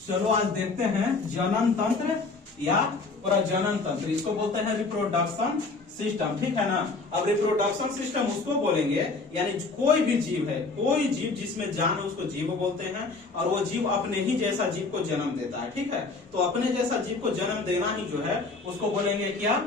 चलो आज देखते हैं जनन तंत्र या प्रजनन तंत्र, इसको बोलते हैं रिप्रोडक्शन सिस्टम। ठीक है ना। अब रिप्रोडक्शन सिस्टम उसको बोलेंगे यानी कोई भी जीव है, कोई जीव जिसमें जान है उसको जीव बोलते हैं, और वो जीव अपने ही जैसा जीव को जन्म देता है। ठीक है। तो अपने जैसा जीव को जन्म देना ही जो है उसको बोलेंगे क्या,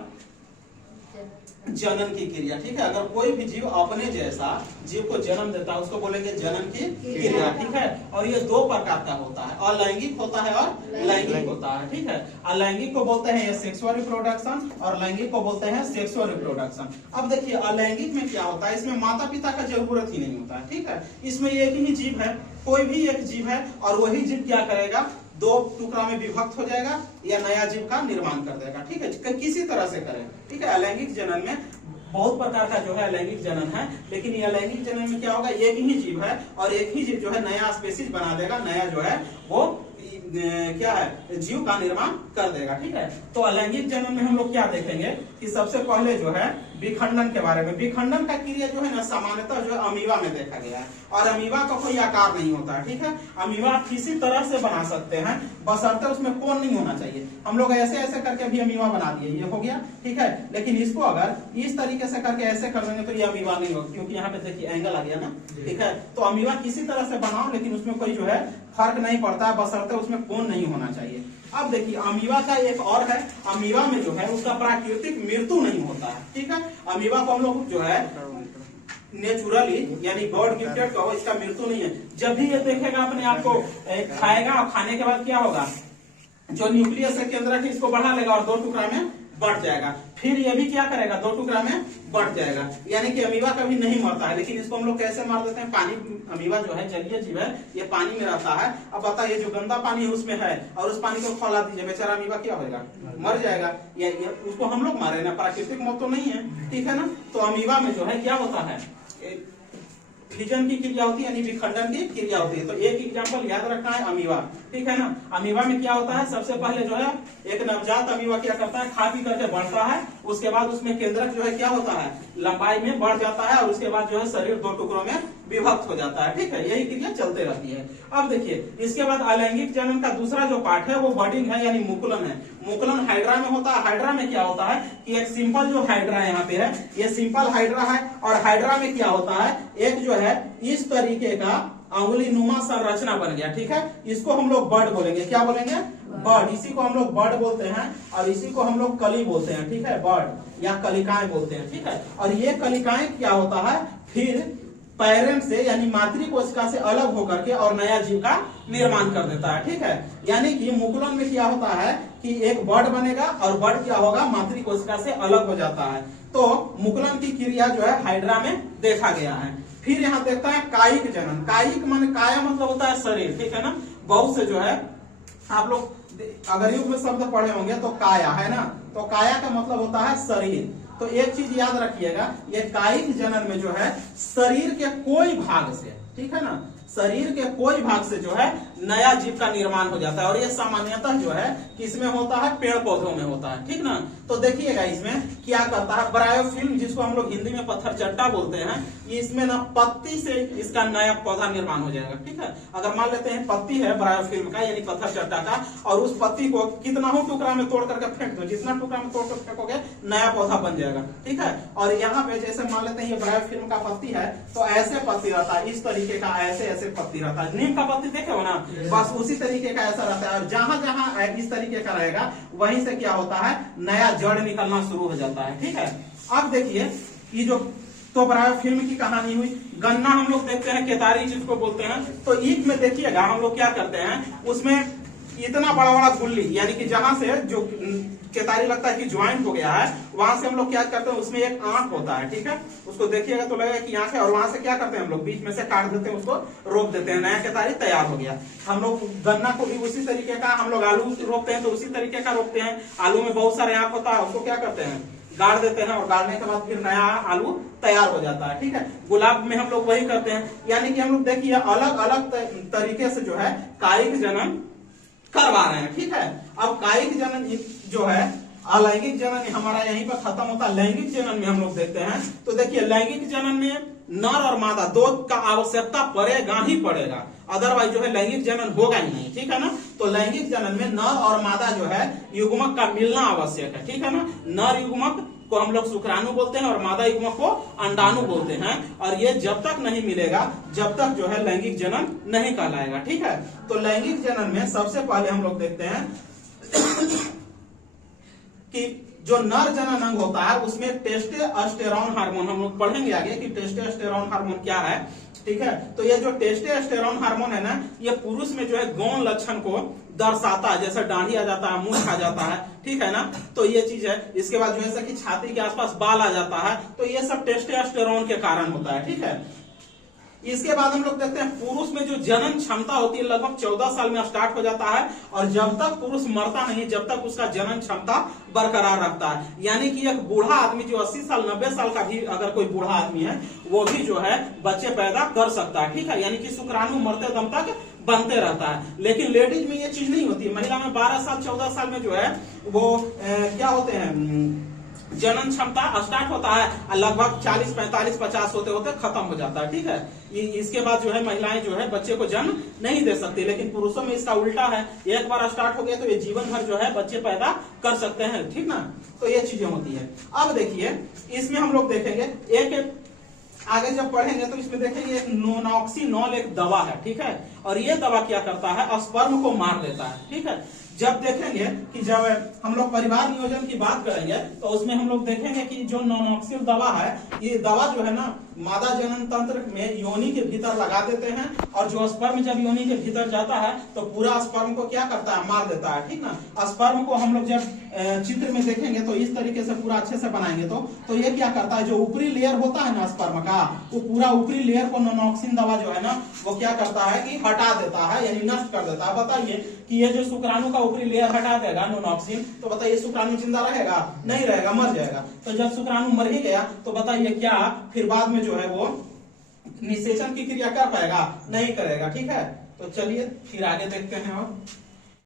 जनन की क्रिया। ठीक है। अगर कोई भी जीव अपने जैसा जीव को जन्म देता है उसको बोलेंगे जनन की क्रिया। ठीक है। और ये दो प्रकार का होता है, अलैंगिक होता है और लैंगिक होता है। ठीक है। अलैंगिक को बोलते हैं सेक्सुअल रिप्रोडक्शन और लैंगिक को बोलते हैं सेक्सुअल रिप्रोडक्शन। अब देखिए अलैंगिक में क्या होता है, इसमें माता पिता का जरूरत ही नहीं होता है। ठीक है। इसमें एक ही जीव है, कोई भी एक जीव है, और वही जीव क्या करेगा, दो टुकड़ा में विभक्त हो जाएगा या नया जीव का निर्माण कर देगा। ठीक है। किसी तरह से करें। ठीक है। अलैंगिक जनन में बहुत प्रकार का जो है अलैंगिक जनन है, लेकिन ये अलैंगिक जनन में क्या होगा, एक ही जीव है और एक ही जीव जो है नया स्पेसीज बना देगा, नया जो है वो क्या है, जीव का निर्माण कर देगा। ठीक है। तो अलैंगिक जनन में हम लोग क्या देखेंगे कि सबसे पहले जो है विखंडन के बारे में। विखंडन का क्रिया जो है ना सामान्यतः जो है अमीबा में देखा गया है, और अमीबा का कोई आकार नहीं होता है। ठीक है। अमीबा आप किसी तरह से बना सकते हैं, बशर्ते उसमें कोन नहीं होना चाहिए। हम लोग ऐसे ऐसे करके भी अमीबा बना दिए, ये हो गया। ठीक है। लेकिन इसको अगर इस तरीके से करके ऐसे कर देंगे तो ये अमीबा नहीं होगा, क्योंकि यहाँ पे देखिए एंगल आ गया ना। ठीक है। तो अमीबा किसी तरह से बनाओ, लेकिन उसमें कोई जो है फर्क नहीं पड़ता है, बशर्ते उसमें कोन नहीं होना चाहिए। अब देखिए अमीबा का एक और है, अमीबा में जो है उसका प्राकृतिक मृत्यु नहीं होता है। ठीक है। अमीबा को हम लोग जो है नेचुरली यानी गॉड गिफ्टेड कहो, इसका मृत्यु नहीं है। जब भी ये देखेगा अपने आप को खाएगा, और खाने के बाद क्या होगा, जो न्यूक्लियस है केंद्रक इसको बढ़ा लेगा और दो टुकड़ा में बढ़ जाएगा। फिर ये भी क्या करेगा, दो टुकड़ा में बढ़ जाएगा। यानी कि अमीबा कभी नहीं मरता है। लेकिन इसको हम लोग कैसे मार देते हैं, पानी, अमीबा जो है जलीय जीव है, ये पानी में रहता है। अब बताइए जो गंदा पानी है उसमें है और उस पानी को खौला दीजिए, बेचारा अमीबा क्या होगा, मर जाएगा। ये उसको हम लोग मारे ना, प्राकृतिक मौत तो नहीं है। ठीक है ना। तो अमीबा में जो है क्या होता है, फिजन की क्रिया होती है यानी विखंडन की क्रिया होती है। तो एक एग्जांपल याद रखना है अमीबा। ठीक है ना। अमीबा में क्या होता है, सबसे पहले जो है एक नवजात अमीबा क्या करता है, खा पी करके बढ़ता है, उसके बाद उसमें केंद्रक जो है क्या होता है, लंबाई में बढ़ जाता है, और उसके बाद जो है शरीर दो टुकड़ों में विभक्त हो जाता है। ठीक है। यही क्रिया चलते रहती है। अब देखिए इसके बाद अलैंगिक जनन का दूसरा जो पार्ट है वो बर्डिंग है यानी मुकुलन है। मुकुलन हाइड्रा में होता है। हाइड्रा में क्या होता है कि एक सिंपल जो हाइड्रा यहाँ पे है, ये सिंपल हाइड्रा है, और हाइड्रा में क्या होता है, एक जो है इस तरीके का अंगुली नुमा संरचना बन गया। ठीक है। इसको हम लोग बर्ड बोलेंगे, क्या बोलेंगे, बर्ड। इसी को हम लोग बर्ड बोलते हैं, और इसी को हम लोग कली बोलते हैं। ठीक है। बर्ड या कलिकाएं बोलते हैं। ठीक है। और ये कलिकाएं क्या होता है, फिर पेरेंट से यानी मातृ कोशिका से अलग होकर के और नया जीव का निर्माण कर देता है। ठीक है। यानी कि मुकुलन में क्या होता है कि एक बर्ड बनेगा और बर्ड क्या होगा, मातृ कोशिका से अलग हो जाता है। तो मुकुलन की क्रिया जो है हाइड्रा में देखा गया है। फिर यहाँ देखता है कायिक जनन। कायिक मान काया मतलब होता है शरीर। ठीक है ना। बहुत से जो है आप लोग अगर युग में शब्द पढ़े होंगे तो काया है ना, तो काया का मतलब होता है शरीर। तो एक चीज याद रखिएगा, ये कायिक जनन में जो है शरीर के कोई भाग से, ठीक है ना, शरीर के कोई भाग से जो है नया जीव का निर्माण हो जाता है। और ये सामान्यतः जो है किसमें होता है, पेड़ पौधों में होता है। ठीक ना। तो देखिएगा इसमें क्या करता है, ब्रायोफिल्म जिसको हम लोग हिंदी में पत्थर चट्टा बोलते हैं, इसमें ना पत्ती से इसका नया पौधा निर्माण हो जाएगा। ठीक है। अगर मान लेते हैं पत्ती है ब्रायोफिल्म का यानी पत्थर चट्टा का, और उस पत्ती को कितना हो टुकड़ा में तोड़ करके फेंक दो, जितना टुकड़ा में तोड़ कर फेंकोगे नया पौधा बन जाएगा। ठीक है। और यहाँ पे जैसे मान लेते हैं ये ब्रायोफिल्म का पत्ती है, तो ऐसे पत्ती रहता है, इस तरीके का ऐसे ऐसे पत्ती रहता है। नीम का पत्ती देखे हो ना, बस उसी तरीके का ऐसा रहता है। और जहां जहां इस तरीके का रहेगा वहीं से क्या होता है, नया जड़ निकलना शुरू हो जाता है। ठीक है। अब देखिए ये जो तो ब्रायोफिल्म की कहानी हुई। गन्ना हम लोग देखते हैं केतारी जिसको बोलते हैं। तो ईख में देखिएगा हम लोग क्या करते हैं, उसमें इतना बड़ा बड़ा गुल्ली यानी कि जहां से जो केतारी लगता है कि ज्वाइंट हो गया है, वहां से हम लोग क्या करते हैं, उसमें एक आंख होता है। ठीक है। उसको देखिएगा तो लगेगा कि आंख है, और वहां से क्या करते हैं हम लोग, बीच में से काट देते हैं, उसको रोप देते हैं, नया केतारी तैयार हो गया। हम लोग गन्ना को भी उसी तरीके का, हम लोग आलू रोपते हैं तो उसी तरीके का रोपते हैं। आलू में बहुत सारे आंख होता है, उसको क्या करते हैं, गाड़ देते हैं, और गाड़ने के बाद फिर नया आलू तैयार हो जाता है। ठीक है। गुलाब में हम लोग वही करते हैं। यानी कि हम लोग देखिए अलग अलग तरीके से जो है कायिक जनन करवा रहे हैं। ठीक है। अब कायिक जनन जो है, अलैंगिक जनन हमारा यहीं पर खत्म होता है। लैंगिक जनन में हम लोग देखते हैं, तो देखिए लैंगिक जनन में नर और मादा दो का आवश्यकता पड़ेगा ही पड़ेगा। अदरवाइज जो है लैंगिक जनन होगा ही नहीं, ठीक है ना। तो लैंगिक जनन में नर और मादा जो है युग्मक का मिलना आवश्यक है, ठीक है ना। नर युग्मक को हम लोग शुक्राणु बोलते हैं और मादा युग्मक को अंडाणु बोलते हैं, और ये जब तक नहीं मिलेगा जब तक जो है लैंगिक जनन नहीं कहलाएगा, ठीक है। तो लैंगिक जनन में सबसे पहले हम लोग देखते हैं कि जो नर जनन अंग होता है उसमें टेस्टोस्टेरोन हार्मोन, हम लोग पढ़ेंगे आगे कि टेस्टोस्टेरोन हार्मोन क्या है, ठीक है। तो ये जो टेस्टोस्टेरोन हार्मोन है ना, ये पुरुष में जो है गौण लक्षण को दर्शाता है, जैसे दाढ़ी आ जाता है, मूंछ आ जाता है, ठीक है ना। तो ये चीज है। इसके बाद जो है कि छाती के आसपास बाल आ जाता है, तो ये सब टेस्टोस्टेरोन के कारण होता है, ठीक है। इसके बाद हम लोग देखते हैं पुरुष में जो जनन क्षमता होती है लगभग 14 साल में स्टार्ट हो जाता है, और जब तक पुरुष मरता नहीं जब तक उसका जनन क्षमता बरकरार रखता है। यानी कि एक बूढ़ा आदमी जो 80 साल 90 साल का भी अगर कोई बूढ़ा आदमी है वो भी जो है बच्चे पैदा कर सकता है, ठीक है। यानी कि शुक्राणु मरते दम तक बनते रहता है। लेकिन लेडीज में ये चीज नहीं होती है। महिला में 12 साल 14 साल में जो है वो क्या होते हैं, जनन क्षमता स्टार्ट होता है, लगभग 40 45 50 होते होते खत्म हो जाता है, ठीक है। इसके बाद जो है महिलाएं जो है बच्चे को जन्म नहीं दे सकती, लेकिन पुरुषों में इसका उल्टा है। एक बार स्टार्ट हो गया तो ये जीवन भर जो है बच्चे पैदा कर सकते हैं, ठीक ना। तो ये चीजें होती है। अब देखिए इसमें हम लोग देखेंगे एक आगे जब पढ़ेंगे तो इसमें देखेंगे एक नोनॉक्सिनॉल एक दवा है, ठीक है। और ये दवा क्या करता है, स्पर्म को मार देता है, ठीक है। जब देखेंगे कि जब हम लोग परिवार नियोजन की बात करेंगे तो उसमें हम लोग देखेंगे कि जो नोनॉक्सिल दवा है, ये दवा जो है ना मादा जनन तंत्र में योनि के भीतर लगा देते हैं, और जो स्पर्म जब योनि के भीतर जाता है तो पूरा स्पर्म को क्या करता है, मार देता है, ठीक ना। स्पर्म को हम लोग जब चित्र में देखेंगे तो इस तरीके से पूरा अच्छे से बनाएंगे तो ये क्या करता है, जो ऊपरी लेयर होता है ना स्पर्म का, वो पूरा ऊपरी लेयर को नोनॉक्सिन दवा जो है ना वो क्या करता है कि हटा देता है, यानी नष्ट कर देता है। बताइए कि ये जो शुक्राणु का ऊपरी लेयर हटा देगा नोनॉक्सिन, तो बताइए शुक्राणु जिंदा रहेगा, नहीं रहेगा, मर जाएगा। तो जब शुक्राणु मर ही गया तो बताइए क्या फिर बाद में जो है वो निषेचन की क्रिया कर पाएगा, नहीं करेगा, ठीक है। तो चलिए फिर आगे देखते हैं। और